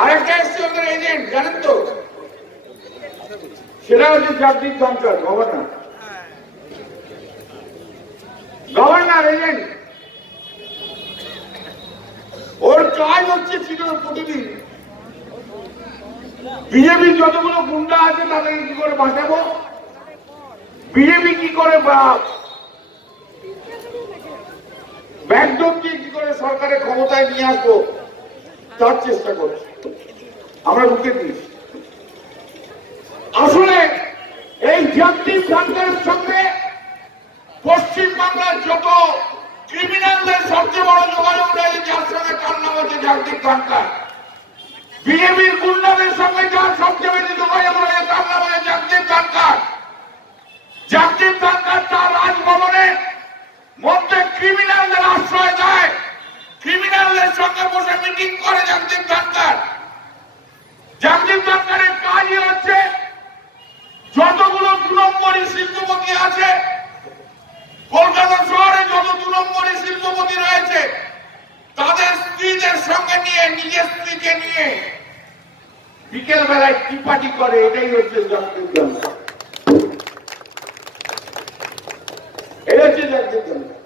আরেকটা এসছে ওদের এজেন্ট, জানেন তো, সেটা হচ্ছে জগদীপ ধনকর, গভর্নর এজেন্ট। ওর কাজ হচ্ছে ছিল প্রতিদিন বিজেপি যতগুলো গুন্ডা আছে তাদেরকে কি করে বাঁচাবো, বিজেপি কি করে ব্যাকডোর দিয়ে কি করে সরকারের ক্ষমতায় নিয়ে আসবো তার চেষ্টা করছে। আমরা রুখে দিয়েছি। আসলে এই জগদীপ ধনকরের সঙ্গে পশ্চিমবাংলার যত ক্রিমিনালদের সবচেয়ে বড় যোগাযোগ রয়েছে, যার সঙ্গে তার নাম হচ্ছে জগদীপ ধনকর। বিজেপির গুন্ডাদের সঙ্গে যার সবচেয়ে বেশি যোগাযোগ রয়েছে তার নাম হচ্ছে জগদীপ ধনকর। জগদীপ ধনকর তার রাজভবনে মধ্যে ক্রিমিনালদের আশ্রয় দেয়, ক্রিমিনালদের সঙ্গে বসে মিটিং করে জগদীপ ধনকর। জগদীপ ধনকরের কাজই হচ্ছে যতগুলো 2 নম্বরী শিল্পপতি আছে, কলকাতা শহরে যত 2 নম্বরী শিল্পপতি রয়েছে, তাদের স্ত্রীদের সঙ্গে নিয়ে, নিজের স্ত্রীকে নিয়ে বিকেল বেলায় টি পার্টি করে। এটাই হচ্ছে জগদীপ ধনকর, এটা হচ্ছে জগদীপ ধনকর।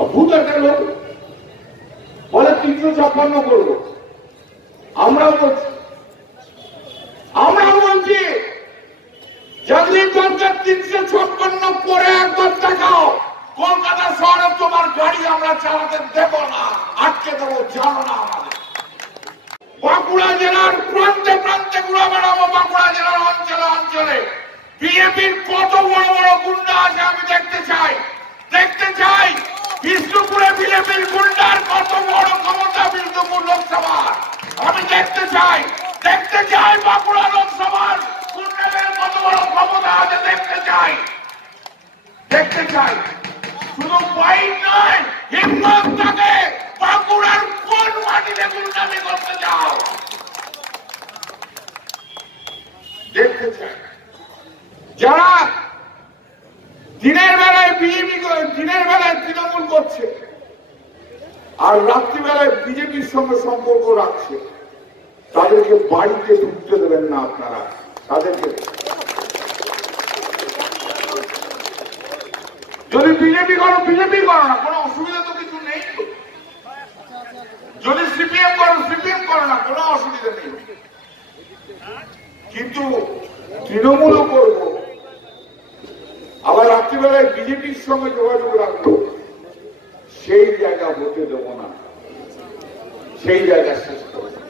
অদ্ভুত একটা লোক, বলে 356 করবো। আমরাও বলছি জগদীপ ধনকর 356 করে একবার দেখাও, কলকাতা শহরে তোমার গাড়ি আমরা চালাতে দেব না, আটকে দেবো, জানো না আমাদের। বাঁকুড়া জেলার প্রান্তে প্রান্তে ঘুরে বেড়াবো, বাঁকুড়া জেলার অঞ্চলে অঞ্চলে বিজেপির কত বড় বড় গুন্ডা আছে আমি দেখতে চাই। বিষ্ণুপুরে বিজেপির গুন্ডার কত বড় ক্ষমতা, বিষ্ণুপুর লোকসভার আমি দেখতে চাই। বাঁকুড়া লোকসভার গুন্ডাদের কত বড় ক্ষমতা আছে দেখতে চাই। শুধু বাইক নয়, হিম্মত থাকে বাঁকুড়ার কোন মাটিতে গুন্ডামি করতে যাও দেখতে চাই। যারা দিনের বেলায় বিজেপি, দিনের বেলায় তৃণমূল করছে আর রাত্রিবেলায় বিজেপির সঙ্গে সম্পর্ক রাখছে, তাদেরকে বাড়িতে ঢুকতে দেবেন না আপনারা। তাদেরকে যদি বিজেপি করো না, কোনো অসুবিধা তো কিছু নেই। যদি সিপিএম করো না, কোনো অসুবিধা নেই। কিন্তু তৃণমূলও করবো, আবার রাত্রিবেলায় বিজেপির সঙ্গে যোগাযোগ রাখবো, সেই জায়গা হতে দেবো না, সেই জায়গা শেষ করবো।